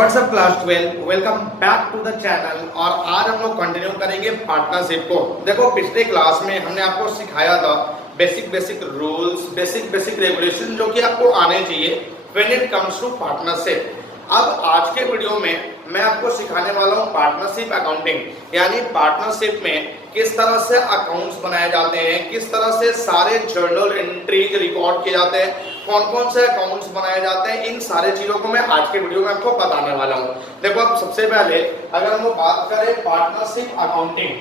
WhatsApp class 12 welcome back to the channel. और आज हम लोग कंटिन्यू करेंगे पार्टनरशिप को। देखो पिछले क्लास में हमने आपको सिखाया था बेसिक रूल्स, बेसिक रेगुलेशन जो कि आपको आने चाहिए when it comes to partnership. अब आज के वीडियो में मैं आपको सिखाने वाला हूँ पार्टनरशिप अकाउंटिंग, यानी पार्टनरशिप में किस तरह से अकाउंट्स बनाए जाते हैं, किस तरह से सारे जर्नल एंट्रीज रिकॉर्ड किए जाते हैं, कौन कौन से अकाउंट्स बनाए जाते हैं, इन सारे चीजों को मैं आज के वीडियो में आपको बताने वाला हूँ। देखो अब सबसे पहले अगर हम लोग बात करें पार्टनरशिप अकाउंटिंग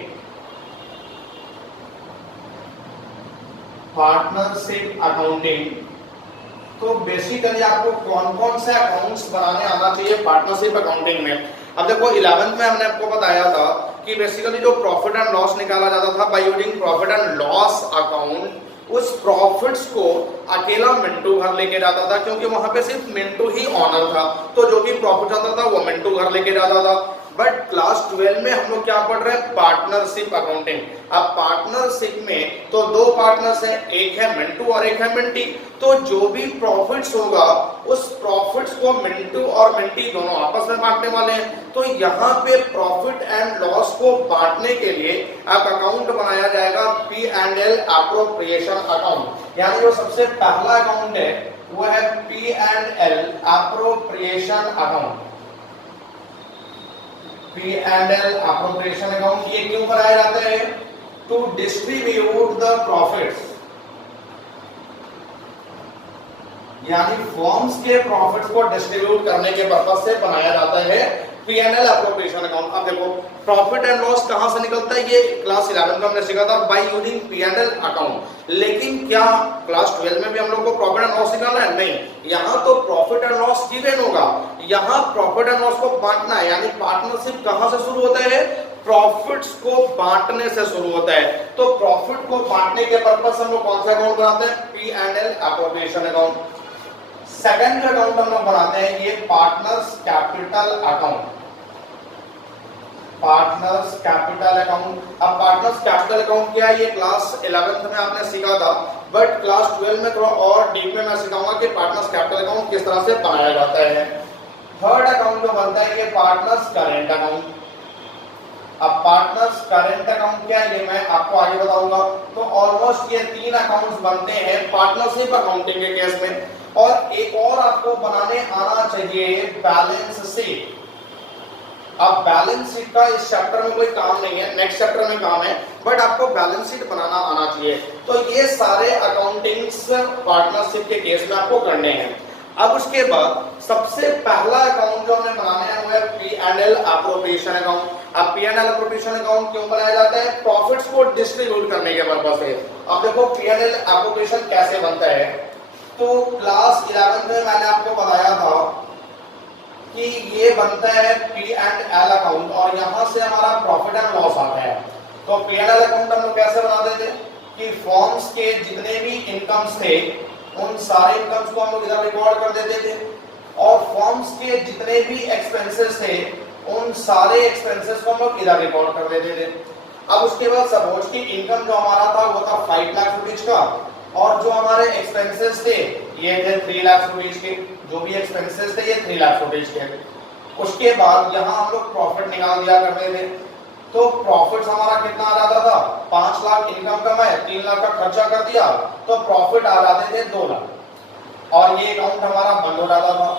तो बेसिकली आपको कौन कौन से अकाउंट्स बनाने आना चाहिए पार्टनरशिप अकाउंटिंग में। अब देखो 11th में हमने आपको बताया था कि बेसिकली जो प्रॉफिट एंड लॉस निकाला जाता था by using profit and loss account, उस प्रॉफिट्स को अकेला मिंटू घर लेके जाता था, क्योंकि वहां पे सिर्फ मिंटू ही ऑनर था, तो जो भी प्रॉफिट आता था वो मिंटू घर लेके जाता था। बट क्लास 12 में हम लोग क्या पढ़ रहे हैं, पार्टनरशिप अकाउंटिंग। अब पार्टनरशिप में तो दो पार्टनर्स हैं, एक है मिंटू और एक है मिंटी। तो जो भी प्रॉफिट्स होगा उस प्रॉफिट्स को मिंटू और मिंटी दोनों आपस में बांटने वाले हैं। तो यहाँ पे प्रॉफिट एंड लॉस को बांटने के लिए एक अकाउंट बनाया जाएगा P&L एप्रोप्रिएशन अकाउंट, यानी जो सबसे पहला अकाउंट है वो है P&L appropriation account. P&L appropriation account ये क्यों बनाया जाता है? टू डिस्ट्रीब्यूट द प्रॉफिट्स, यानी फर्म्स के प्रॉफिट्स को डिस्ट्रीब्यूट करने के पर्पस से बनाया जाता है P&L एप्रोप्रिएशन अकाउंट। अब देखो प्रॉफिट एंड लॉस कहां से निकलता है, ये क्लास 11 में हमने सीखा था बाय यूजिंग P&L अकाउंट। लेकिन क्या क्लास 12 में भी हम लोग को प्रॉफिट एंड लॉस निकालना है? नहीं, यहां तो प्रॉफिट एंड लॉस गिवन होगा, यहां प्रॉफिट एंड लॉस को बांटना है। यानी पार्टनरशिप कहां से शुरू होता है? प्रॉफिट्स को बांटने से शुरू होता है। तो प्रॉफिट को बांटने के पर्पस हम लोग कौन सा अकाउंट बनाते हैं? P&L appropriation account. Second account हम लोग बनाते हैं ये partners capital account. Partners capital account. अब पार्टनर्स कैपिटल अकाउंट क्या है, ये क्लास 11th में आपने सीखा था, बट क्लास 12 में थोड़ा और डीप में मैं सिखाऊंगा कि पार्टनर्स कैपिटल अकाउंट किस तरह से बनाया जाता है। थर्ड अकाउंट जो बनता है ये पार्टनर्स करेंट अकाउंट। अब पार्टनर्स करेंट अकाउंट क्या है ये मैं आपको आगे बताऊंगा। तो ऑलमोस्ट ये तीन अकाउंट्स बनते हैं पार्टनरशिप अकाउंटिंग के केस में। और एक और आपको बनाने आना चाहिए बैलेंस शीट। अब बैलेंस शीट का इस चैप्टर में कोई काम नहीं है, नेक्स्ट चैप्टर में काम है, बट आपको बैलेंस शीट बनाना आना चाहिए। तो ये सारे अकाउंटिंग्स पार्टनरशिप के केस में आपको करने हैं। अब उसके बाद सबसे पहला अकाउंट जो हमें बनाना है वो है P&L एप्रोप्रिएशन अकाउंट। अब P&L एप्रोप्रिएशन अकाउंट क्यों बनाया जाता है? प्रॉफिट्स को डिस्ट्रीब्यूट करने के पर्पस से। अब देखो P&L एप्रोप्रिएशन कैसे बनता है। तो क्लास 11 में मैंने आपको बताया था कि ये बनता है P&L अकाउंट और यहां से हमारा प्रॉफिट एंड लॉस आता है। तो P&L अकाउंट हम लोग कैसे बनाते थे कि फर्म्स के जितने भी इनकम्स थे उन सारे इनकम्स को हम लोग इधर रिकॉर्ड कर देते थे, और फर्म्स के जितने भी एक्सपेंसेस थे उन सारे एक्सपेंसेस को हम लोग इधर रिकॉर्ड कर देते थे। अब उसके बाद सपोज की इनकम जो हमारा था वो था 5 लाख रुपीज का, और जो हमारे एक्सपेंसेस थे ये थे 3 लाख रुपीज के। जो भी एक्सपेंसेस थे ये 3 लाख रुपीज के। उसके बाद यहाँ हम लोग प्रॉफिट निकाल दिया करते थे। तो प्रॉफिट हमारा कितना आ जाता था? 5 लाख इनकम कमाए, 3 लाख का खर्चा कर दिया, तो प्रॉफिट आ जाते थे 2 लाख, और ये अकाउंट हमारा बंद हो जाता था।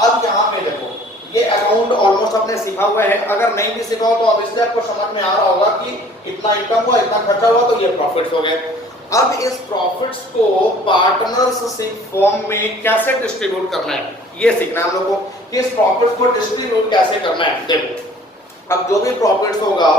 अब यहाँ पे देखो ये अकाउंट ऑलमोस्ट आपने सीखा हुआ है, अगर नहीं भी सीखा हो तो ऑब्वियसली आपको समझ में आ रहा होगा कि इतना इनकम हुआ, इतना खर्चा हुआ, तो ये प्रॉफिट्स हो गए। अब इस प्रॉफिट्स को पार्टनरशिप फॉर्म में कैसे डिस्ट्रीब्यूट करना है ये सीखना है हम लोगों को, कि इस प्रॉफिट्स को डिस्ट्रीब्यूट कैसे करना है। देखो अब जो भी प्रॉफिट्स होगा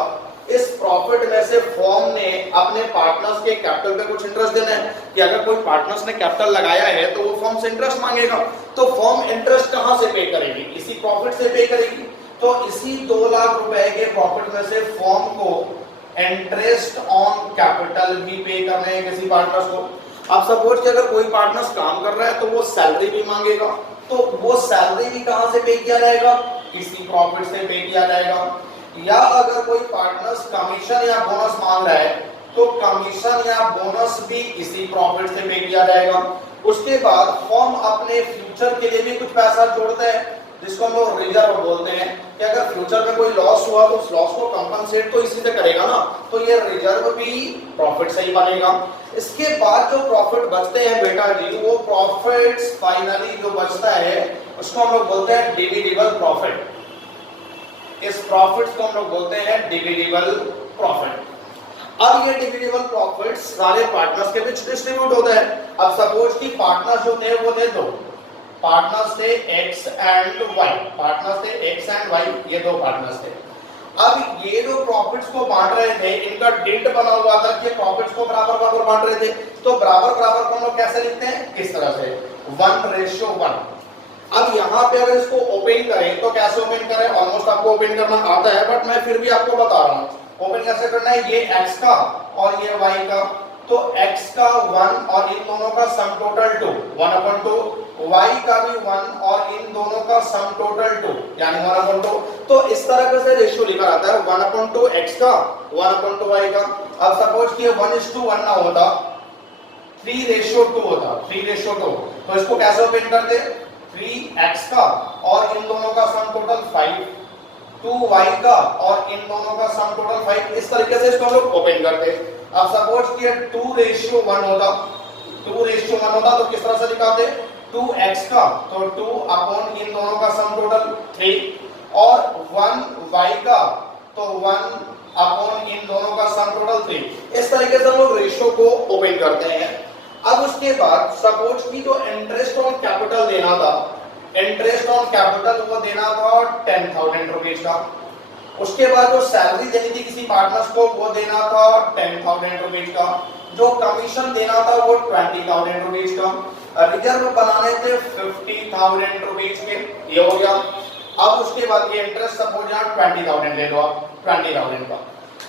इस प्रॉफिट में से फॉर्म ने अपने पार्टनर्स के कैपिटल पे कुछ इंटरेस्ट देना है, कि अगर कोई पार्टनर्स ने कैपिटल लगाया है तो वो फॉर्म से इंटरेस्ट मांगेगा। तो फॉर्म इंटरेस्ट कहां से पे करेगी? इसी प्रॉफिट से पे करेगी। तो इसी 2 लाख रुपए के प्रॉफिट में से फॉर्म को इंटरेस्ट ऑन कैपिटल भी पे करने हैं किसी पार्टनर्स को। अब सपोज कि अगर कोई पार्टनर्स काम कर रहा है तो वो सैलरी भी मांगेगा, तो वो सैलरी भी कहां से पे किया जाएगा? इसी प्रॉफिट से पे किया जाएगा। या अगर कोई पार्टनर्स कमीशन या बोनस मांग रहा है तो कमीशन या बोनस भी इसी प्रॉफिट से पे किया जाएगा। उसके बाद फर्म अपने फ्यूचर के लिए भी कुछ पैसा जोड़ता है, जिसको हम लोग रिजर्व बोलते हैं, कि अगर फ्यूचर में कोई लॉस हुआ तो उस लॉस को कंपनसेट तो इसी से करेगा ना, तो ये रिजर्व भी प्रॉफिट से ही बनेगा। इसके बाद जो प्रॉफिट बचते हैं बेटा जी, वो प्रॉफिट्स फाइनली जो बचता है उसको हम लोग बोलते हैं डिविजिबल प्रॉफिट। इस प्रॉफिट्स को हम लोग बोलते हैं डिविजिबल प्रॉफिट। अब ये डिविजिबल प्रॉफिट्स सारे पार्टनर्स के बीच डिस्ट्रीब्यूट होता है। अब सपोज कि पार्टनर्स जो थे वो थे दो, पार्टनर्स थे एक्स एंड वाई, पार्टनर्स थे एक्स एंड वाई, ये दो पार्टनर्स थे। अब ये जो प्रॉफिट्स को बांट रहे थे, इनका डिट बना हुआ था कि प्रॉफिट्स को बराबर बराबर बांट रहे थे। तो बराबर बराबर को हम लोग कैसे लिखते हैं, किस तरह से, 1:1। अब यहाँ पे अगर इसको ओपन करें तो कैसे ओपन करें, ऑलमोस्ट आपको ओपन करना आता है, बट मैं फिर भी आपको बता रहा हूँ ओपन कैसे करना है। ये x का और ये y का, तो x का 1 और इन दोनों का सम टोटल 2, 1/2, y का भी 1 और इन दोनों का सम टोटल 2 यानी 1/2। तो इस तरह से रेशियो लिखा जाता है 1/2 x का, 1/2 y का। अब सपोज कि 1:1 ना होता, 3:2 होता, 3:2, तो इसको कैसे ओपन करते, 3x का और इन दोनों का सम टोटल 5, 2y का और इन दोनों का सम टोटल 5, इस तरीके से इसको हम लोग ओपन करते। अब सपोज कि 2:1 होता, 2:1 होता तो किस तरह से दिखाते, 2x का तो 2 इन दोनों का सम टोटल 3 और 1y का तो 1 इन दोनों का सम टोटल 3। इस तरीके से हम लोग रेशियो को ओपन करते हैं। अब उसके बाद सपोज कि जो इंटरेस्ट ऑन कैपिटल देना था, इंटरेस्ट ऑन कैपिटल वो देना था 10,000 रुपीज का। उसके बाद जो सैलरी देनी थी किसी पार्टनर्स को वो देना था 10,000 रुपीज का। जो कमीशन देना था वो 20,000 रुपीज का। रिजर्व बनाने थे 50,000 रुपीज के, ये हो गया। अब उसके बाद ये इंटरेस्ट सपोज यहाँ 20,000 ले लो आप, 20,000 का।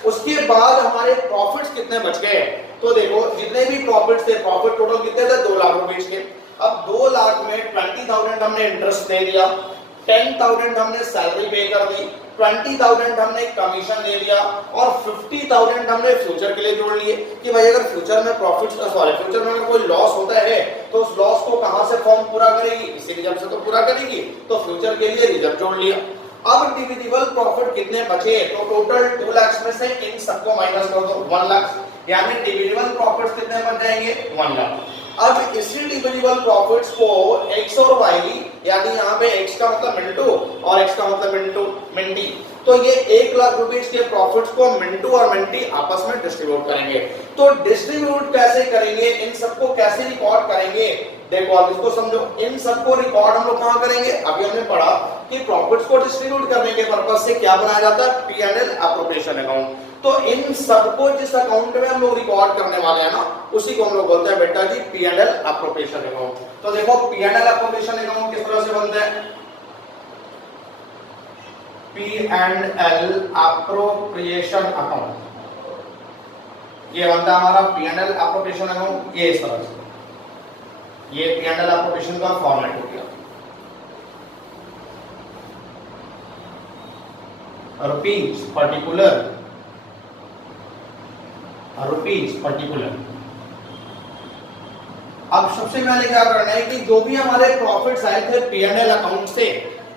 उसके बाद हमारे प्रॉफिट्स कितने बच गए, तो देखो जितने भी प्रॉफिट्स थे, प्रॉफिट टोटल कितने थे, 2 लाख रुपीज के। अब 2 लाख में 20,000 हमने इंटरेस्ट दे दिया, 10,000 हमने सैलरी पे कर दी, 20,000 हमने कमीशन दे दिया और 50,000 हमने फ्यूचर के लिए जोड़ लिए कि भाई अगर फ्यूचर में फ्यूचर में अगर कोई लॉस होता है तो उस लॉस को कहां से फॉर्म पूरा करेगी, इसी रिजर्व से तो पूरा करेगी, तो फ्यूचर के लिए रिजर्व जोड़ लिया। अब डिविजिबल प्रॉफिट कितने बचे, तो टोटल 2 लाख में से इन सबको माइनस कर दो 1 लाख, यानी डिविजिबल प्रॉफिट्स कितने बन जाएंगे, 1 लाख। अब इसी डिविजिबल प्रॉफिट्स को x और y, यानी यहाँ पे x का मतलब मिंटू और x का मतलब मिंटी, तो ये 1 लाख रुपीस के प्रॉफिट्स को मिंटू और मिंटी आपस में डिस्ट्रीब्यूट करेंगे। तो डिस्ट्रीब्यूट कैसे करेंगे, इन सबको कैसे रिकॉर्ड करेंगे, देखो आप इसको समझो। इन सबको रिकॉर्ड हम लोग कहाँ करेंगे, अभी हमने पढ़ा कि प्रॉफिट्स को डिस्ट्रीब्यूट करने के पर्पस से क्या बनाया जाता है, P&L एप्रोप्रिएशन अकाउंट। तो इन सबको जिस अकाउंट में हम लोग रिकॉर्ड करने वाले हैं ना, उसी को हम लोग बोलते हैं बेटा जी P&L एप्रोप्रिएशन अकाउंट। तो देखो P&L एप्रोप्रिएशन अकाउंट किस तरह से बनता है, P&L एप्रोप्रिएशन अकाउंट, ये बनता है हमारा P&L एप्रोप्रिएशन अकाउंट, ये इस तरह से, ये P&L एप्रोप्रिएशन का फॉर्मेट हो गया। रुपीज पर्टिकुलर, अब सबसे पहले क्या करना है कि जो भी हमारे प्रॉफिट्स आए थे P&L अकाउंट से,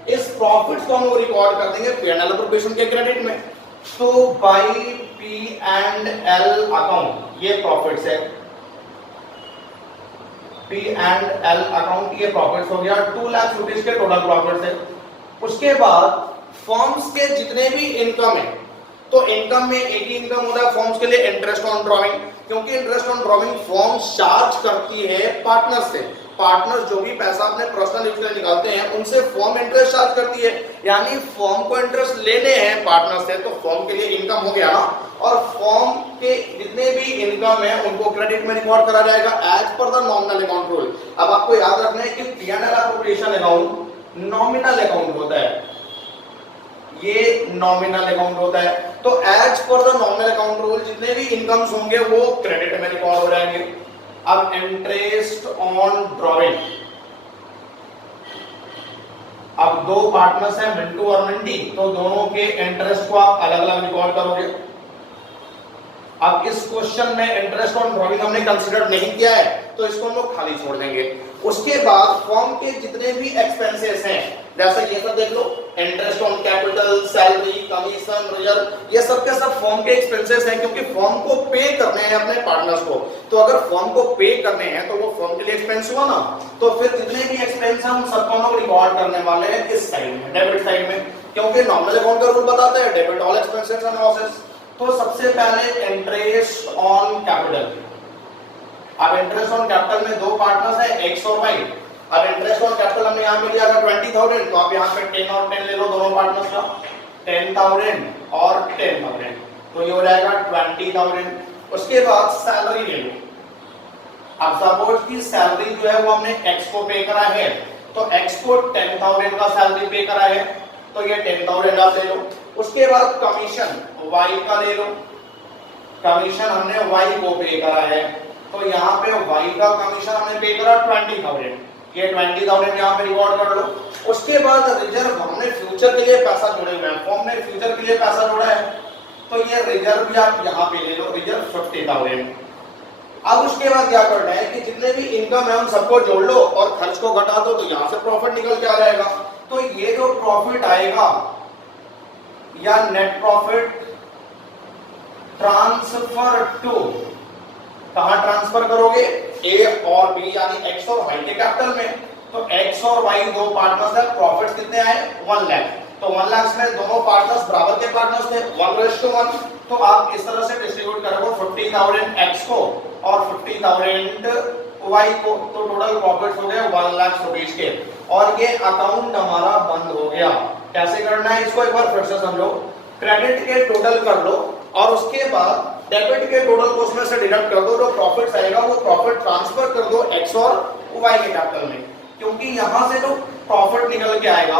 इस प्रॉफिट्स को हम लोग रिकॉर्ड कर देंगे P&L एप्रोप्रिएशन के क्रेडिट में। तो बाय P&L अकाउंट ये प्रॉफिट्स है, P&L अकाउंट ये प्रॉफिट्स हो गया, 2 लाख रुपीस के टोटल प्रॉफिट्स है। उसके बाद फर्म्स के जितने भी इनकम है, तो इनकम में एक ही इनकम होता है फर्म्स के लिए, इंटरेस्ट ऑन ड्रॉइंग, क्योंकि interest on drawing firm charge करती है पार्टनर्स से। पार्टनर्स जो भी पैसा अपने पर्सनल यूज के लिए निकालते हैं उनसे फर्म इंटरेस्ट चार्ज करती है, यानी फर्म को इंटरेस्ट लेने हैं पार्टनर से, तो फर्म के लिए इनकम हो गया ना। और फर्म के जितने भी इनकम है उनको क्रेडिट में रिकॉर्ड करा जाएगा as per the nominal account rule. अब आपको याद रखना है कि P&L appropriation account nominal account होता है, ये नॉमिनल अकाउंट होता है। तो as per the nominal account rule जितने भी इनकम्स होंगे वो क्रेडिट में रिकॉर्ड हो जाएंगे। अब इंटरेस्ट ऑन ड्रॉइंग, अब दो पार्टनर्स हैं मिंटू और मिंटी, तो दोनों के इंटरेस्ट को आप अलग अलग रिकॉर्ड करोगे। अब इस क्वेश्चन में इंटरेस्ट ऑन ड्रॉइंग हमने कंसीडर नहीं किया है, तो इसको हम लोग खाली छोड़ देंगे। उसके बाद फॉर्म के जितने भी एक्सपेंसेस हैं, जैसे ये सब देख लो, interest on capital, salary, commission, reserve, ये सब के सब फॉर्म के एक्सपेंसेस हैं, क्योंकि फॉर्म को पे करने हैं अपने पार्टनर्स को। तो अगर फॉर्म को पे करने हैं तो वो फॉर्म के लिए एक्सपेंस हुआ ना, तो फिर जितने भी एक्सपेंस हम सबको हम लोग रिकॉर्ड करने वाले हैं इस साइड में, डेबिट साइड में, क्योंकि नॉमिनल अकाउंट का रूल बताता है debit all expenses and losses. तो सबसे पहले इंटरेस्ट ऑन कैपिटल। अब इंटरेस्ट ऑन कैपिटल में दो पार्टनर्स हैं, एक्स और वाई। अब इंटरेस्ट ऑन कैपिटल हमने यहाँ पे लिया था 20,000, तो आप यहाँ पे 10 और 10 ले लो दोनों पार्टनर्स का, 10,000 और 10,000, तो ये हो जाएगा 20,000। उसके बाद सैलरी ले लो। अब सपोज की सैलरी जो है वो हमने एक्स को पे करा है, तो एक्स को 10,000 का सैलरी पे करा है, तो ये 10,000 आप ले लो। उसके बाद कमीशन वाई का ले लो, कमीशन हमने वाई को पे करा है, तो यहाँ पे वाई का कमीशन हमने पे करा 20,000, ये 20,000 यहाँ पे रिकॉर्ड कर लो। उसके बाद रिजर्व हमने फ्यूचर के लिए पैसा जोड़े हुए हैं, फॉर्म में फ्यूचर के लिए पैसा जोड़ा है, तो ये रिजर्व भी आप यहाँ पे ले लो, रिजर्व 50,000। अब उसके बाद क्या करना है कि जितने भी इनकम है उन सबको जोड़ लो और खर्च को घटा दो, तो यहाँ से प्रॉफिट निकल के आ जाएगा। तो ये जो प्रॉफिट आएगा या नेट प्रॉफिट ट्रांसफर टू, कहां ट्रांसफर करोगे, ए और बी यानी एक्स और वाई के कैपिटल में। तो एक्स और वाई दो पार्टनर्स है, प्रॉफिट कितने आए 1 लाख, तो 1 लाख में दोनों पार्टनर्स बराबर के पार्टनर्स थे 1:1, तो आप इस तरह से डिस्ट्रीब्यूट करोगे 50,000 एक्स को और 50,000 वाई को, तो टोटल प्रॉफिट हो गए 1 लाख रुपीज के, और ये अकाउंट हमारा बंद हो गया। कैसे करना है इसको एक बार फिर से समझो। क्रेडिट के टोटल कर लो और उसके बाद डेबिट के टोटल को उसमें से डिडक्ट कर दो, जो प्रॉफिट आएगा वो प्रॉफिट ट्रांसफर कर दो एक्स और वाई के कैपिटल में, क्योंकि यहां से जो प्रॉफिट निकल के आएगा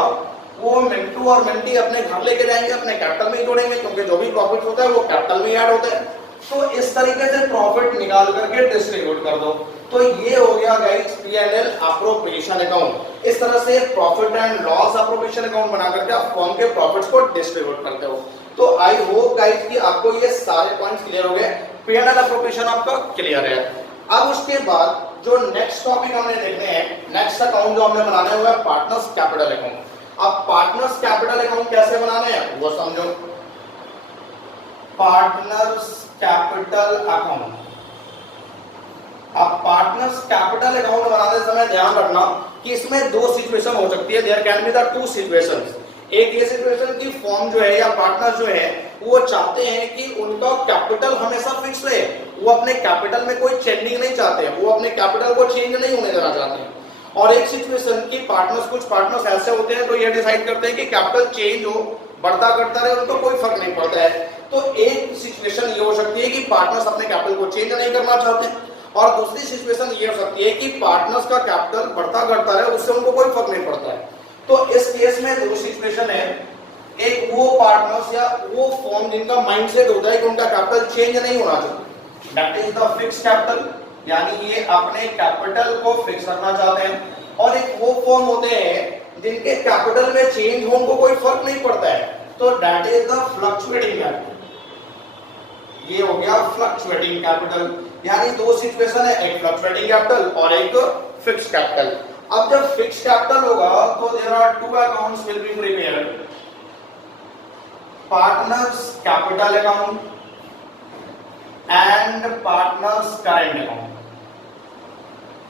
वो मिंटू और मिंटी अपने घर लेके जाएंगे, अपने कैपिटल में जोड़ेंगे, क्योंकि जो भी प्रॉफिट होता है वो कैपिटल में ऐड होता है। तो इस तरीके से प्रॉफिट निकाल करके डिस्ट्रीब्यूट कर दो। तो ये हो गया गाइस P&L अप्रोप्रिएशन अकाउंट। इस तरह से profit and loss appropriation account बना करके आप फर्म के प्रॉफिट्स को डिस्ट्रीब्यूट करते हो। तो आई होप गाइस कि आपको ये सारे पॉइंट्स क्लियर हो गए, P&L अप्रोप्रिएशन आपका क्लियर है। अब उसके बाद जो नेक्स्ट टॉपिक हमने देखने हैं, नेक्स्ट अकाउंट जो हमने बनाने हुआ है पार्टनर्स कैपिटल अकाउंट। अब पार्टनर्स कैपिटल अकाउंट कैसे बनाने हैं वो समझो। पार्टनर्स कैपिटल अकाउंट, अब पार्टनर्स कैपिटल अकाउंट बनाते समय ध्यान रखना कि इसमें दो सिचुएशन हो सकती है, there can be the two situations. एक ये सिचुएशन की फॉर्म जो है या पार्टनर जो है वो चाहते हैं कि उनका कैपिटल हमेशा फिक्स रहे, वो अपने कैपिटल में कोई चेंजिंग नहीं चाहते हैं, वो अपने कैपिटल को चेंज नहीं होने देना चाहते हैं। और एक सिचुएशन की पार्टनर्स, कुछ पार्टनर्स ऐसे होते हैं तो ये डिसाइड करते हैं कि कैपिटल चेंज हो, बढ़ता करता रहे, उनको कोई फर्क नहीं पड़ता है। तो एक सिचुएशन ये हो सकती है कि पार्टनर्स अपने कैपिटल को चेंज नहीं करना चाहते, और दूसरी सिचुएशन ये हो सकती है कि पार्टनर्स का कैपिटल बढ़ता करता रहे, उससे उनको कोई फर्क नहीं पड़ता है। तो इस केस में दो सिचुएशन है, एक वो पार्टनर्स या वो फॉर्म जिनका माइंडसेट होता है कि उनका कैपिटल चेंज नहीं होना चाहिए, that is the fix capital, यानी ये अपने कैपिटल को फिक्स रखना चाहते हैं। और एक वो फॉर्म होते हैं जिनके कैपिटल में चेंज हो उनको कोई फर्क नहीं पड़ता है, तो that is the fluctuating capital. ये हो गया फ्लक्चुएटिंग कैपिटल, यानी दो सिचुएशन है, एक फ्लक्चुएटिंग कैपिटल और एक फिक्स्ड कैपिटल। अब जब फिक्स्ड कैपिटल होगा तो there are two accounts will be prepared, partners capital account and partners current account.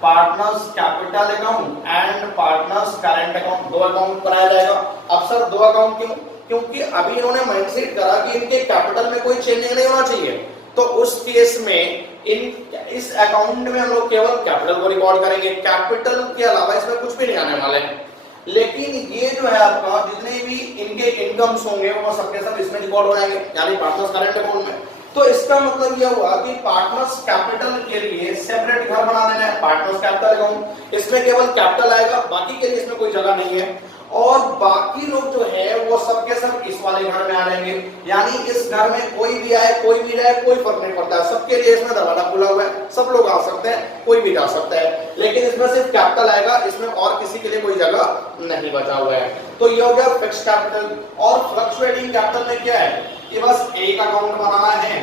Partners capital account and partners current account, दो अकाउंट बनाया जाएगा। अब सर दो अकाउंट क्यों? क्योंकि अभी इन्होंने माइंडसेट करा कि इनके कैपिटल में कोई चेंज नहीं होना चाहिए, तो उस केस में इस अकाउंट में हम लोग केवल कैपिटल को रिकॉर्ड करेंगे, कैपिटल के अलावा इसमें कुछ भी नहीं आने वाले हैं। लेकिन ये जो है आपका जितने भी इनके इनकम्स होंगे वो सबके सब इसमें रिकॉर्ड हो जाएंगे, यानी पार्टनर्स करंट अकाउंट में। तो इसका मतलब यह हुआ कि पार्टनर्स कैपिटल के लिए सेपरेट घर बना देना है, पार्टनर्स कैपिटल अकाउंट, इसमें केवल कैपिटल आएगा, बाकी के लिए इसमें कोई जगह नहीं है। और बाकी लोग जो है वो सबके सब इस वाले घर में आ जाएंगे, यानी इस घर में कोई भी आए कोई भी रहे कोई फर्क नहीं पड़ता है, सबके लिए इसमें दरवाजा खुला हुआ है, सब लोग आ सकते हैं, कोई भी जा सकता है। लेकिन इसमें सिर्फ कैपिटल आएगा, इसमें और किसी के लिए कोई जगह नहीं बचा हुआ है। तो ये हो गया फिक्स्ड कैपिटल। और फ्लक्चुएटिंग कैपिटल में क्या है कि बस एक अकाउंट बनाना है,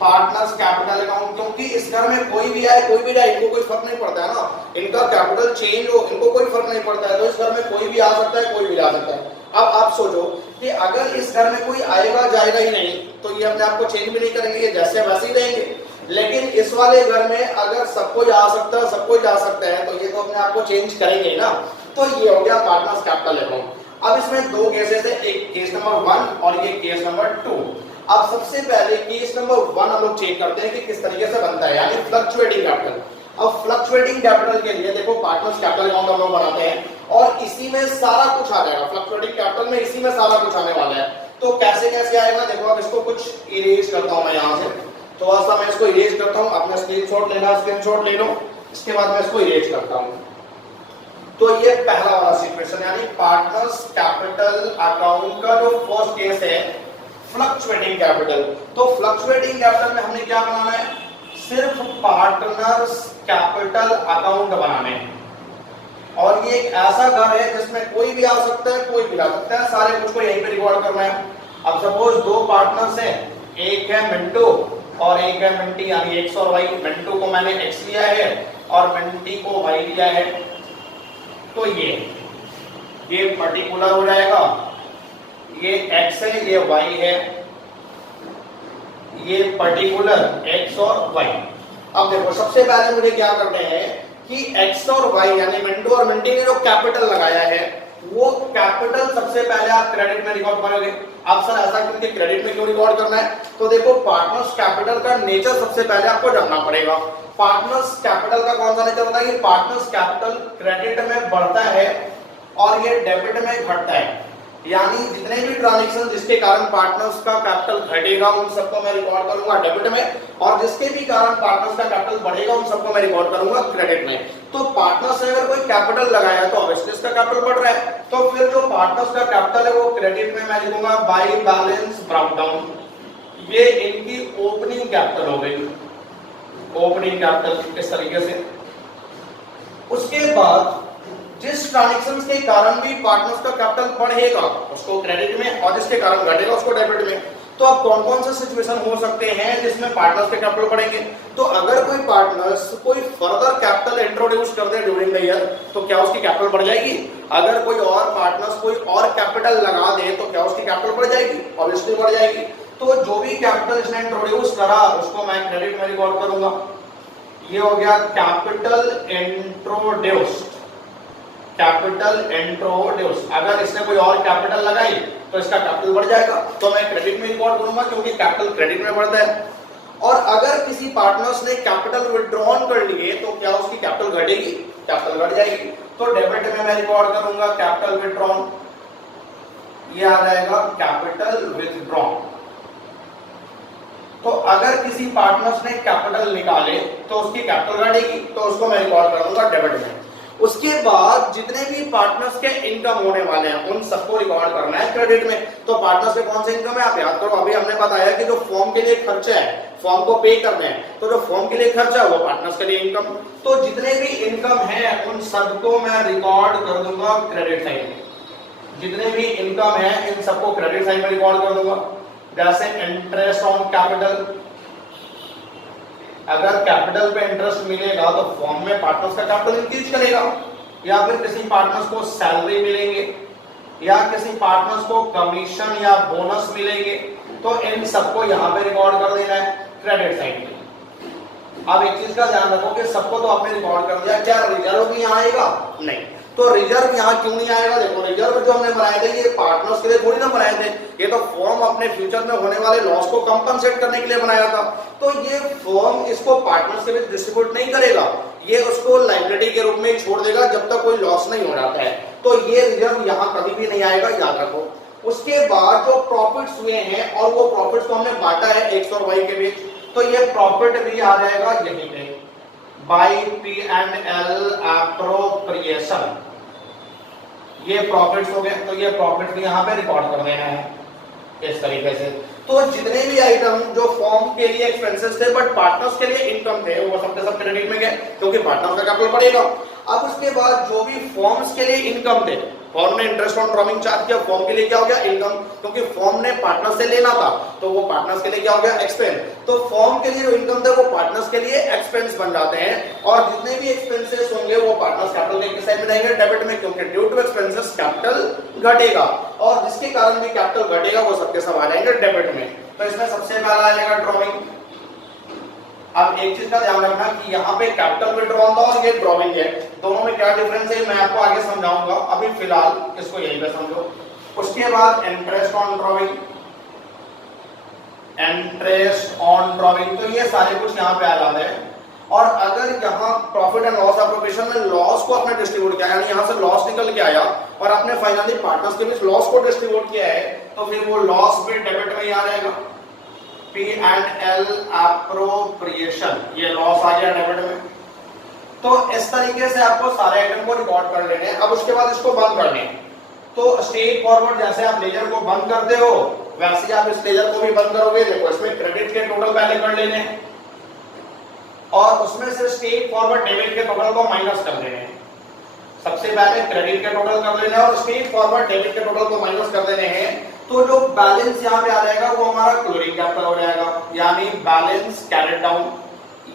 पार्टनर्स कैपिटल अकाउंट, क्योंकि इस घर में कोई भी आए कोई भी जाए इनको कोई फर्क नहीं पड़ता है ना, इनका कैपिटल चेंज हो इनको कोई फर्क नहीं पड़ता है, तो इस घर में कोई भी आ सकता है कोई भी जा सकता है। अब आप सोचो कि अगर इस घर में कोई आएगा जाएगा ही नहीं तो ये अपने आप को चेंज भी नहीं करेंगे, ये जैसे वैसे ही रहेंगे। लेकिन इस वाले घर में अगर सब कोई आ सकता है सब कोई जा सकता है तो ये तो अपने आप को चेंज करेंगे ना। तो ये हो गया पार्टनर्स कैपिटल अकाउंट। अब इसमें दो केसेस है, एक केस नंबर 1 और ये केस नंबर 2। अब सबसे पहले केस नंबर 1 हम लोग चेक करते हैं कि किस तरीके से बनता है, यानी फ्लक्चुएटिंग कैपिटल। अब फ्लक्चुएटिंग कैपिटल के लिए देखो पार्टनर्स कैपिटल अकाउंट हम लोग बनाते हैं और इसी में सारा कुछ आ जाएगा, फ्लक्चुएटिंग कैपिटल में इसी में सारा कुछ आने वाला है। तो कैसे कैसे आएगा देखो, अब इसको कुछ इरेज करता हूं मैं यहां से, तो ऐसा मैं इसको इरेज करता हूं, अपना स्क्रीनशॉट लेना, स्क्रीनशॉट ले लो, इसके बाद मैं इसको इरेज करता हूं। तो ये पहला वाला सिचुएशन यानी पार्टनर्स कैपिटल अकाउंट का जो फर्स्ट केस है फ्लक्चुएटिंग कैपिटल। तो फ्लक्चुएटिंग कैपिटल में हमने क्या बनाना है, सिर्फ पार्टनर्स कैपिटल अकाउंट बनाने हैं। और ये एक ऐसा घर है जिसमें कोई भी आ सकता है कोई भी जा सकता है, सारे कुछ को यहीं पे रिकॉर्ड करना है। अब सपोज दो पार्टनर्स हैं, एक है मिंटू और एक है मिंटी, यानी एक्स और वाई। मिंटू को मैंने एक्स लिया है और मिंटी को वाई लिया है, तो ये पर्टिकुलर हो जाएगा, ये x है ये y है, ये पर्टिकुलर x और y। अब देखो सबसे पहले मुझे क्या करते हैं कि x और y यानी मिंटू और मिंटी ने जो कैपिटल लगाया है वो कैपिटल सबसे पहले आप क्रेडिट में रिकॉर्ड करोगे। अब सर ऐसा क्योंकि क्रेडिट में क्यों रिकॉर्ड करना है, तो देखो पार्टनर्स कैपिटल का नेचर सबसे पहले आपको जानना पड़ेगा। पार्टनर्स कैपिटल का कौन सा नेचर होता है कि पार्टनर्स कैपिटल क्रेडिट में बढ़ता है और ये डेबिट में घटता है, यानी जितने भी ट्रांजैक्शन जिसके कारण पार्टनर्स का कैपिटल घटेगा उन सबको मैं रिकॉर्ड करूंगा डेबिट में, और जिसके भी कारण पार्टनर्स का कैपिटल बढ़ेगा उन सबको मैं रिकॉर्ड करूंगा क्रेडिट में। तो पार्टनर्स ने अगर कोई कैपिटल लगाया है तो ऑब्वियसली इसका कैपिटल बढ़ रहा है, तो फिर जो पार्टनर्स का कैपिटल है वो क्रेडिट में मैं लिखूंगा बाय बैलेंस ब्रेकडाउन। ये इनकी ओपनिंग कैपिटल हो गई, ओपनिंग कैपिटल इस तरीके से। उसके बाद जिस ट्रांजैक्शंस के कारण भी पार्टनर्स का कैपिटल बढ़ेगा उसको क्रेडिट में और जिसके कारण घटेगा उसको डेबिट में। तो अब कौन कौन से सिचुएशन हो सकते हैं जिसमें पार्टनर्स के कैपिटल बढ़ेंगे, तो अगर कोई पार्टनर्स कोई फर्दर कैपिटल इंट्रोड्यूस कर दे ड्यूरिंग द ईयर तो क्या उसकी कैपिटल बढ़ जाएगी। अगर कोई और पार्टनर्स कोई और कैपिटल लगा दे तो क्या उसकी कैपिटल बढ़ जाएगी, ऑब्वियसली बढ़ जाएगी। तो जो भी कैपिटल इसने इंट्रोड्यूस करा उसको मैं क्रेडिट में रिकॉर्ड करूंगा। ये हो गया कैपिटल इंट्रोड्यूस्ड, कैपिटल इंट्रोड्यूस। अगर इसने कोई और कैपिटल लगाई तो इसका कैपिटल बढ़ जाएगा, तो मैं क्रेडिट में रिकॉर्ड करूंगा क्योंकि कैपिटल क्रेडिट में बढ़ता है। और अगर किसी पार्टनर्स ने कैपिटल विथड्रॉन कर लिए तो क्या उसकी कैपिटल घटेगी, कैपिटल घट जाएगी, तो डेबिट में मैं रिकॉर्ड करूंगा कैपिटल विथड्रॉन। ये आ जाएगा कैपिटल विथड्रॉन। तो अगर किसी पार्टनर्स ने कैपिटल निकाले तो उसकी कैपिटल घटेगी, तो उसको मैं रिकॉर्ड कर दूंगा डेबिट में। उसके बाद जितने भी पार्टनर्स के इनकम होने वाले हैं उन सबको रिकॉर्ड करना है क्रेडिट में। तो पार्टनर्स के कौन से इनकम है आप याद करो, अभी हमने बताया कि जो फॉर्म के लिए खर्चा है, फॉर्म को पे करना है, तो जो फॉर्म के लिए खर्चा है वो पार्टनर्स के लिए इनकम। तो जितने भी इनकम है उन सबको मैं रिकॉर्ड कर दूंगा क्रेडिट साइड में। जितने भी इनकम है इन सबको क्रेडिट साइड में रिकॉर्ड कर दूंगा। जैसे इंटरेस्ट ऑन कैपिटल, अगर कैपिटल पे इंटरेस्ट मिलेगा तो फॉर्म में पार्टनर्स का कैपिटल इंक्रीज करेगा, या फिर किसी पार्टनर्स को सैलरी मिलेंगे या किसी पार्टनर्स को कमीशन या बोनस मिलेंगे, तो इन सबको यहां पे रिकॉर्ड कर देना है क्रेडिट साइड में। अब एक चीज का ध्यान रखो कि सबको तो आपने रिकॉर्ड कर दिया, क्या रिजर्व भी यहां आएगा, नहीं। तो रिजर्व यहां क्यों नहीं आएगा, देखो रिजर्व जो हमने बनाए थे ये पार्टनर्स के लिए थोड़ी ना बनाए थे, ये तो फॉर्म अपने फ्यूचर में होने वाले लॉस को कंपनसेट करने के लिए बनाया था। तो ये फॉर्म इसको पार्टनर्स के बीच डिस्ट्रीब्यूट नहीं करेगा, ये उसको लायबिलिटी के रूप में छोड़ देगा जब तक कोई लॉस नहीं हो जाता है। तो ये रिजर्व यहां कभी भी नहीं आएगा, याद रखो। उसके बाद जो प्रॉफिट्स हुए हैं और वो प्रॉफिट्स को हमने बांटा है एक्स और वाई के बीच, तो ये प्रॉफिट भी आ जाएगा यहीं पे बाय P&L एप्रोप्रिएशन। ये प्रॉफिट्स हो गए, तो ये प्रॉफिट भी यहां पे रिकॉर्ड कर देना है इस तरीके से। तो जितने भी आइटम जो फॉर्म के लिए एक्सपेंसेस थे बट पार्टनर्स के लिए इनकम थे वो सबके सब क्रेडिट में गए क्योंकि पार्टनर्स का कैपिटल बढ़ेगा। अब उसके बाद जो भी फॉर्म्स के लिए इनकम थे, फॉर्म ने इंटरेस्ट ऑन ड्रॉइंग चार्ज किया, फॉर्म के लिए क्या हो गया इनकम, क्योंकि फॉर्म ने पार्टनर से लेना था तो वो पार्टनर्स के लिए क्या हो गया एक्सपेंस। तो फॉर्म के लिए जो इनकम थे वो पार्टनर्स के लिए एक्सपेंस बन जाते हैं, और जितने भी एक्सपेंसेस होंगे वो पार्टनर्स कैपिटल के साइड में रहेंगे डेबिट में, क्योंकि ड्यू टू एक्सपेंसेस कैपिटल घटेगा, और जिसके कारण भी कैपिटल घटेगा वो सबके सब आ जाएंगे डेबिट में। तो इसमें सबसे पहला आएगा ड्रॉइंग। अब एक चीज का ध्यान रखना कि यहाँ पे कैपिटल विड्रॉल था और ये ड्रॉइंग है, दोनों में क्या डिफरेंस है मैं आपको आगे समझाऊंगा, अभी फिलहाल इसको यहीं पे समझो। उसके बाद interest on drawing, interest on drawing, तो ये सारे कुछ यहाँ पे आ जाते हैं। और अगर यहाँ प्रॉफिट एंड लॉस एप्रोप्रिएशन में लॉस को आपने डिस्ट्रीब्यूट किया, यानी यहाँ से लॉस निकल के आया और आपने फाइनली पार्टनर्स के बीच लॉस को डिस्ट्रीब्यूट किया है, तो फिर वो लॉस भी डेबिट में ही आ जाएगा। P&L एप्रोप्रिएशन, ये लॉस आ गया डेबिट में। तो इस तरीके से आपको सारे आइटम को रिकॉर्ड कर लेने हैं। अब उसके बाद इसको बंद करने हैं। तो स्ट्रेट फॉरवर्ड जैसे आप लेजर को बंद करते हो वैसे ही आप इस लेजर को भी बंद करोगे। देखो इसमें क्रेडिट के टोटल पहले कर लेने हैं और उसमें से स्ट्रेट फॉरवर्ड डेबिट के टोटल को माइनस कर देने हैं। सबसे पहले क्रेडिट के टोटल कर लेने हैं और स्ट्रेट फॉरवर्ड डेबिट के टोटल को माइनस कर देने हैं। तो जो बैलेंस यहाँ पे आ जाएगा वो हमारा क्लोजिंग कैपिटल हो जाएगा, यानी बैलेंस कैरिड डाउन।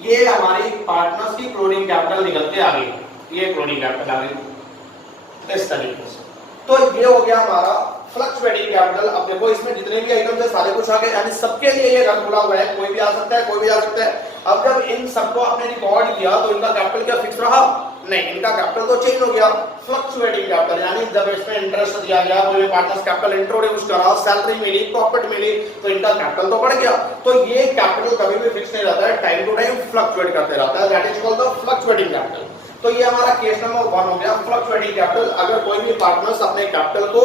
ये हमारी पार्टनर्स की क्लोजिंग कैपिटल निकल के आ गई, ये क्लोजिंग कैपिटल आ गई इस तरीके से। तो ये हो गया हमारा फ्लक्चुएटिंग कैपिटल। अब देखो इसमें जितने भी आइटम है सारे कुछ आ गए, यानी सबके लिए ये घर खुला हुआ है, कोई भी आ सकता है, कोई भी आ सकता है। अब जब इन सबको आपने रिकॉर्ड किया तो इनका कैपिटल क्या फिक्स रहा? नहीं, इनका कैपिटल तो चेंज हो गया। फ्लक्चुएटिंग कैपिटल यानी जब इसमें इंटरेस्ट दिया गया तो ये पार्टनर्स कैपिटल इंट्रोड्यूस करा, सैलरी मिली, प्रॉफिट मिली, तो इनका कैपिटल तो बढ़ गया। तो ये कैपिटल कभी भी फिक्स नहीं रहता है, टाइम टू टाइम फ्लक्चुएट करते रहता है, that is called the fluctuating capital. तो ये हमारा केस नंबर 1 हो गया, फ्लक्चुएटिंग कैपिटल। अगर कोई भी पार्टनर्स अपने कैपिटल को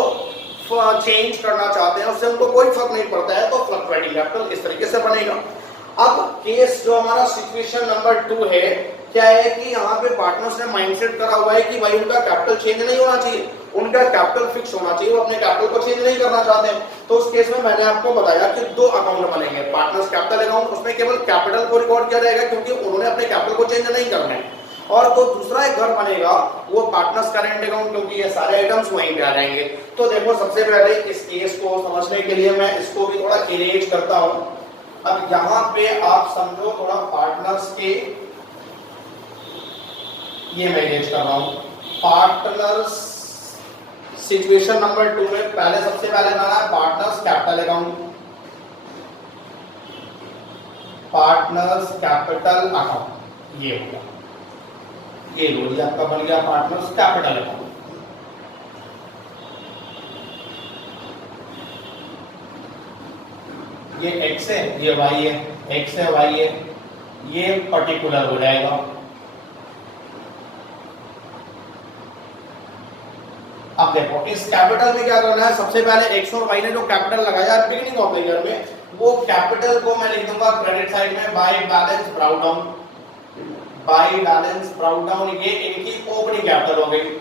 चेंज करना चाहते हैं, उससे उनको कोई फर्क नहीं पड़ता है, तो फ्लक्चुएटिंग कैपिटल इस तरीके से बनेगा। अब केस जो हमारा सिचुएशन नंबर 2 है, क्या है कि यहाँ पे पार्टनर्स ने माइंडसेट करा हुआ है कि भाई उनका कैपिटल चेंज नहीं होना चाहिए, उनका कैपिटल फिक्स होना चाहिए, वो अपने कैपिटल को चेंज नहीं करना चाहते हैं। तो उस केस में मैंने आपको बताया कि 2 अकाउंट बनेंगे, पार्टनर्स कैपिटल अकाउंट, उसमें केवल कैपिटल को रिकॉर्ड किया जाएगा क्योंकि उन्होंने अपने कैपिटल को चेंज नहीं करना है, और तो दूसरा एक घर बनेगा वो पार्टनर्स करेंट अकाउंट, क्योंकि ये सारे आइटम्स वहीं पे आ जाएंगे। तो देखो सबसे पहले इस केस को समझने के लिए मैं इसको भी थोड़ा इरेज करता हूं। अब यहाँ पे आप समझो थोड़ा पार्टनर्स के, ये मैं इरेज कर रहा हूं पार्टनर्स सिचुएशन नंबर 2 में। पहले सबसे पहले ना है partners capital account, partners capital account, ये होगा, ये लो आपका बन गया पार्टनर्स कैपिटल अकाउंट। ये x है, ये y है, x है, y है, ये पर्टिकुलर हो जाएगा। अब देखो इस कैपिटल में क्या करना है, सबसे पहले x और y ने जो कैपिटल लगाया बिगिनिंग ऑफ द ईयर में, वो कैपिटल को मैं लिख दूंगा क्रेडिट साइड में by balance brought down, by balance brought down, ये इनकी ओपनिंग कैपिटल हो गई।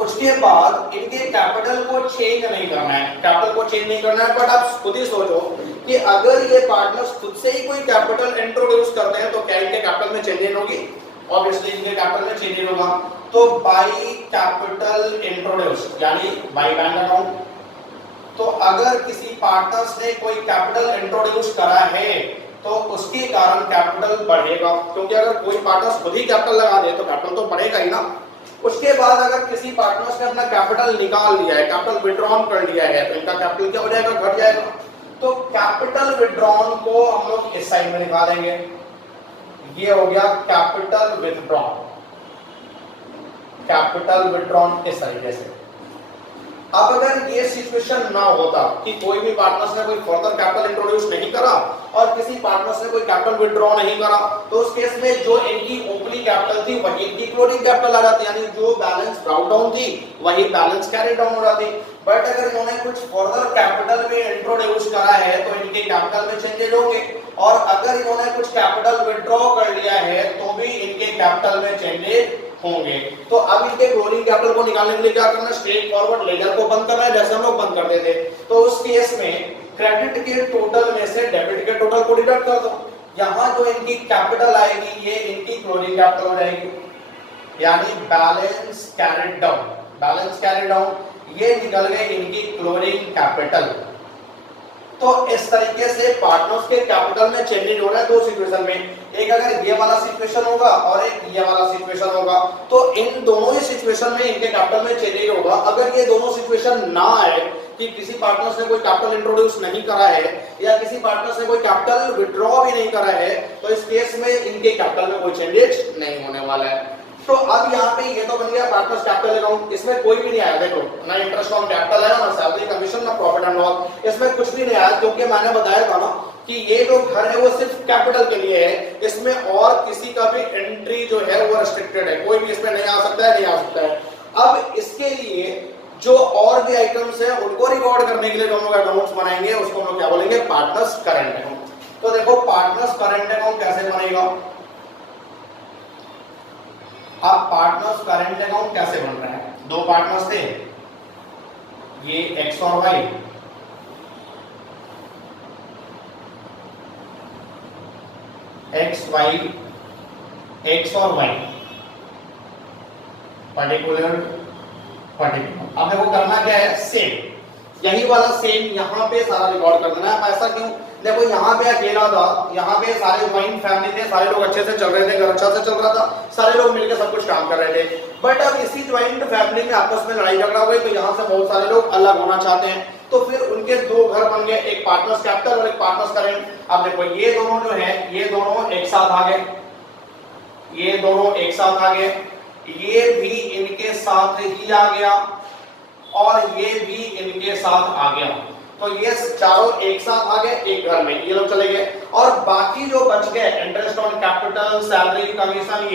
उसके बाद इनके कैपिटल को चेंज नहीं करना है, कैपिटल को चेंज नहीं करना है, बट आप खुद ही सोचो कि अगर ये पार्टनर्स खुद से ही कोई कैपिटल इंट्रोड्यूस करते हैं तो क्या इनके कैपिटल में चेंज होगी? ऑब्वियसली इनके कैपिटल में चेंज होगा। तो बाय कैपिटल इंट्रोड्यूस यानी बाय बैंक अकाउंट। तो अगर किसी पार्टनर्स ने कोई कैपिटल इंट्रोड्यूस करा है तो उसके कारण कैपिटल बढ़ेगा, क्योंकि अगर कोई पार्टनर्स खुद ही कैपिटल लगा दे तो कैपिटल तो बढ़ेगा ही ना। उसके बाद अगर किसी पार्टनर्स ने अपना कैपिटल निकाल लिया है, कैपिटल विड्रॉन कर लिया है, तो इनका कैपिटल क्या हो जाएगा? घट जाएगा। तो कैपिटल विड्रॉन को हम लोग इस साइड में निकाल देंगे, ये हो गया कैपिटल विड्रॉन, कैपिटल विड्रॉन इस तरीके से। अब अगर ये सिचुएशन ना होता कि कोई भी पार्टनर्स ने कोई फर्दर कैपिटल इंट्रोड्यूस नहीं करा और किसी पार्टनर्स ने कोई कैपिटल विड्रॉ नहीं करा, तो उस केस में जो इनकी ओपनिंग कैपिटल थी वही इनकी क्लोजिंग कैपिटल आ जाती, यानी जो बैलेंस ब्राउट डाउन थी वही बैलेंस कैरी डाउन हो जाती। बट अगर इन्होंने कुछ फर्दर कैपिटल में इंट्रोड्यूस करा है तो इनके कैपिटल में चेंजेस होंगे, और अगर इन्होंने कुछ कैपिटल विड्रॉ कर लिया है तो भी इनके कैपिटल में चेंजेस होंगे। तो अब इनके क्लोजिंग कैपिटल को निकालने के लिए क्या करना है? स्ट्रेट फॉरवर्ड लेजर को बंद करना है, जैसे हम लोग बंद करते थे। तो उस केस में क्रेडिट के टोटल में से डेबिट के टोटल को डिडक्ट कर दो। यहाँ जो इनकी कैपिटल आएगी ये इनकी क्लोजिंग कैपिटल हो जाएगी, यानी balance carried down, balance carry down, ये निकल गए इनकी क्लोजिंग कैपिटल। तो इस तरीके से पार्टनर्स के कैपिटल में चेंज हो रहा है दो सिचुएशन में, एक अगर ये वाला सिचुएशन होगा और एक ये वाला सिचुएशन होगा, तो इन दोनों ही सिचुएशन में इनके कैपिटल में चेंज होगा। अगर ये दोनों सिचुएशन ना आए कि किसी पार्टनर्स ने कोई कैपिटल इंट्रोड्यूस नहीं करा है या किसी पार्टनर्स ने कोई कैपिटल विड्रॉ भी नहीं करा है, तो इस केस में इनके कैपिटल में कोई चेंजेस नहीं होने वाला है। तो अब यहाँ पे ये तो बन गया पार्टनर्स कैपिटल अकाउंट, इसमें कोई भी नहीं आया, देखो ना इंटरेस्ट ऑन कैपिटल है, ना सैलरी कमीशन, ना प्रॉफिट एंड लॉस, इसमें कुछ भी नहीं आया, क्योंकि मैंने बताया था ना कि ये जो घर है वो सिर्फ कैपिटल के लिए है, इसमें और किसी का भी एंट्री जो है वो रेस्ट्रिक्टेड है, कोई भी इसमें नहीं आ सकता है, नहीं आ सकता है। अब इसके लिए जो और भी आइटम्स है उनको रिकॉर्ड करने के लिए जो हम लोग अकाउंट्स बनाएंगे उसको हम लोग क्या बोलेंगे, पार्टनर्स करंट अकाउंट। तो देखो पार्टनर्स करंट अकाउंट कैसे बनेगा, अब पार्टनर्स करंट अकाउंट कैसे बन रहा है, दो पार्टनर्स थे, ये एक्स और वाई, एक्स और वाई, पर्टिकुलर। अब देखो करना क्या है, सेम यही वाला सेम यहाँ पे सारा रिकॉर्ड कर देना है। ऐसा क्यों, देखो यहाँ पे अकेला था, यहाँ पे सारे ज्वाइंट फैमिली थे, सारे लोग अच्छे से चल रहे थे, घर अच्छा से चल रहा था, सारे लोग मिलकर सब कुछ काम कर रहे थे। बट अब इसी ज्वाइंट फैमिली में आपस में लड़ाई झगड़ा हुई, तो यहाँ से बहुत सारे लोग अलग होना चाहते हैं, तो फिर उनके दो घर बन गए, एक पार्टनर्स कैपिटल और एक पार्टनर्स करंट। अब देखो ये दोनों जो है ये दोनों एक साथ आ गए, ये दोनों एक साथ आ गए, ये भी इनके साथ ही आ गया और ये भी इनके साथ आ गया, तो ये चारों एक साथ आ गए एक घर में, ये लोग चले गए। और बाकी जो बच गए interest on capital, salary, commission,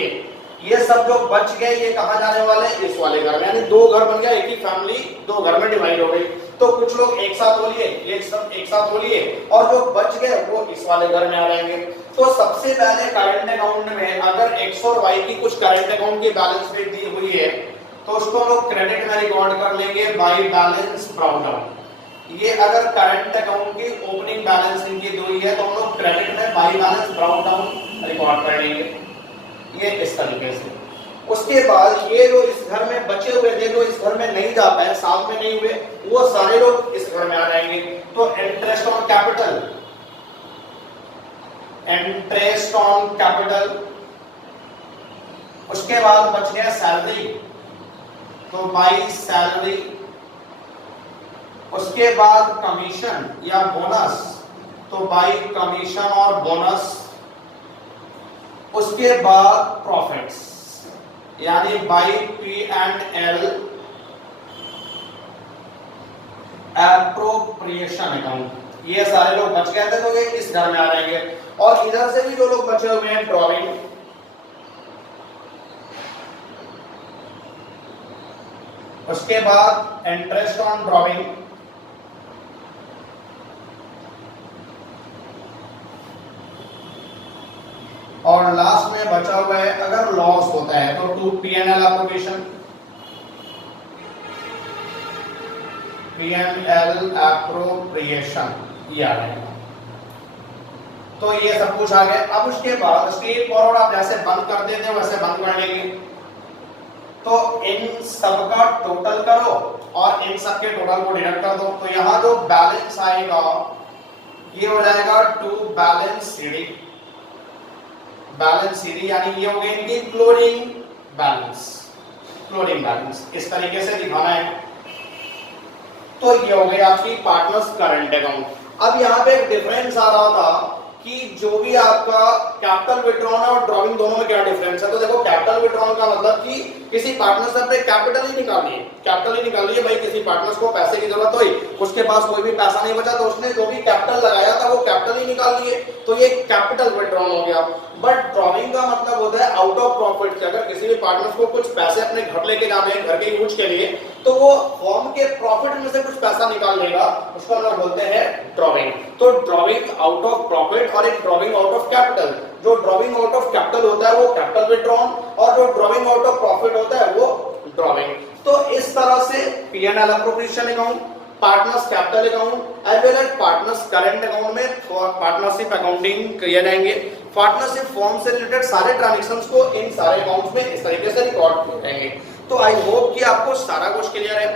ये सब जो बच गए ये कहां जाने वाले, इस वाले घर में, यानी दो घर बन गया, एक ही फैमिली दो घर में डिवाइड हो गई। तो कुछ लोग एक साथ हो लिए, ये सब एक साथ हो लिए, और जो बच गए वो इस वाले घर में आ जाएंगे। तो सबसे पहले करंट अकाउंट में अगर एक्स और वाई की कुछ करंट अकाउंट की बैलेंस शीट दी हुई है तो उसको हम लोग क्रेडिट में रिकॉर्ड कर लेंगे बाय बैलेंस ब्राउन डाउन। ये अगर करंट अकाउंट की ओपनिंग बैलेंस इनकी दी हुई है तो हम लोग क्रेडिट में by balance brown down record कर लेंगे, ये इस तरीके से। उसके बाद ये जो इस घर में बचे हुए थे, जो इस घर में नहीं जा पाए, साथ में नहीं हुए, वो सारे लोग इस घर में आ जाएंगे। तो interest on capital, interest on capital, उसके बाद बच गया सैलरी, तो बाई सैलरी, उसके बाद कमीशन या बोनस, तो बाई कमीशन और बोनस, उसके बाद प्रॉफिट्स यानी बाई P&L एप्रोप्रिएशन अकाउंट। ये सारे लोग बच गए थे तो ये इस घर में आ जाएंगे। और इधर से भी जो लोग बचे हुए हैं ड्रॉइंग, उसके बाद इंटरेस्ट ऑन ड्रॉइंग, और लास्ट में बचा हुआ है अगर लॉस होता है तो to P&L appropriation, P&L appropriation ये आ जाएगा। तो ये सब कुछ आ गया। अब उसके बाद स्ट्रेट फॉरवर्ड आप जैसे बंद कर देते हो वैसे बंद कर लेंगे। तो इन सब का टोटल करो और इन सब के टोटल को डिडक्ट कर दो, तो यहां जो बैलेंस आएगा ये हो जाएगा two balance c d, balance c d यानी ये हो गई इनकी क्लोजिंग बैलेंस, क्लोजिंग बैलेंस इस तरीके से दिखाना है। तो ये हो गई आपकी पार्टनर्स करंट अकाउंट। अब यहाँ पे एक डिफरेंस आ रहा था कि जो भी आपका कैपिटल विड्रॉन है और ड्रॉइंग दोनों में क्या डिफरेंस है। तो देखो कैपिटल विड्रॉन का मतलब कि किसी पार्टनर से अपने कैपिटल ही निकाल लिए, कैपिटल ही निकाल लिए भाई, किसी पार्टनर्स को पैसे की जरूरत हुई, उसके पास कोई भी पैसा नहीं बचा तो उसने जो भी कैपिटल लगाया था वो कैपिटल ही निकाल लिए, तो ये कैपिटल विड्रॉन हो गया। बट ड्रॉइंग का मतलब होता है आउट ऑफ प्रॉफिट। अगर किसी भी पार्टनर्स को कुछ पैसे अपने घर लेके जाने हैं घर के यूज के लिए, तो वो फॉर्म के प्रॉफिट में से कुछ पैसा निकाल लेगा, उसको हम लोग बोलते हैं ड्रॉइंग। तो ड्रॉइंग आउट ऑफ प्रॉफिट और एक ड्रॉइंग आउट ऑफ कैपिटल। जो ड्रॉइंग आउट ऑफ कैपिटल होता है वो कैपिटल विड्रॉन, और जो ड्रॉइंग आउट ऑफ प्रॉफिट होता है वो ड्रॉइंग। तो इस तरह से P&L appropriation account, partners capital account as well as partners current account में पार्टनरशिप अकाउंटिंग किए जाएंगे। पार्टनरशिप फॉर्म से रिलेटेड सारे ट्रांजैक्शंस को इन सारे अकाउंट्स में इस तरीके से रिकॉर्ड किए जाएंगे। तो आई होप कि आपको सारा कुछ क्लियर है।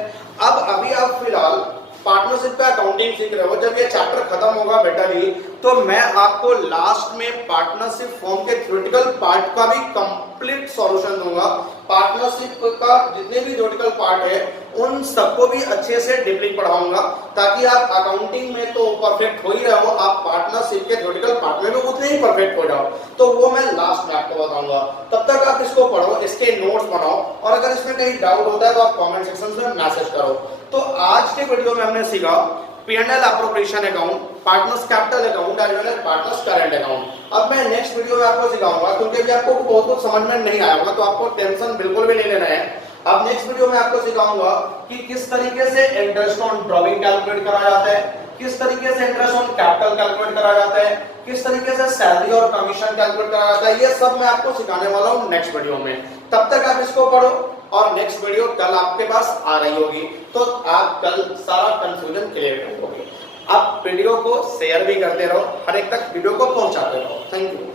अब अभी आप फिलहाल पार्टनरशिप का अकाउंटिंग सीख रहे हो, जब ये चैप्टर खत्म होगा बेटा जी तो मैं आपको लास्ट में पार्टनरशिप फॉर्म के थ्योरेटिकल पार्ट का भी कंप्लीट सॉल्यूशन दूंगा। पार्टनरशिप का जितने भी थ्योरेटिकल पार्ट है उन सबको भी अच्छे से डीपली पढ़ाऊंगा, ताकि आप अकाउंटिंग में तो परफेक्ट हो ही रहे हो, आप पार्टनरशिप के थ्योरेटिकल पार्ट में भी उतने ही परफेक्ट हो जाओ। तो वो मैं लास्ट में आपको बताऊंगा, तब तक आप इसको पढ़ो, इसके नोट्स बनाओ, और अगर इसमें कहीं डाउट होता है तो आप कमेंट सेक्शन में मैसेज करो। तो आज के वीडियो में हमने सीखा P&L appropriation account, partners capital account as well as partners current account. अब मैं नेक्स्ट वीडियो में आपको सिखाऊंगा, क्योंकि अभी आपको बहुत कुछ समझ में नहीं आया होगा तो आपको टेंशन बिल्कुल भी नहीं लेना है। अब नेक्स्ट वीडियो में आपको सिखाऊंगा कि किस तरीके से इंटरेस्ट ऑन ड्रॉइंग कैलकुलेट करा जाता है, किस तरीके से इंटरेस्ट ऑन कैपिटल कैलकुलेट करा जाता है, किस तरीके से सैलरी और कमीशन कैलकुलेट करा जाता है, ये सब मैं आपको सिखाने वाला हूँ नेक्स्ट वीडियो में। तब तक आप इसको पढ़ो और नेक्स्ट वीडियो कल आपके पास आ रही होगी, तो आप कल सारा कंफ्यूजन क्लियर कर लोगे। आप वीडियो को शेयर भी करते रहो, हर एक तक वीडियो को पहुंचाते रहो। Thank you.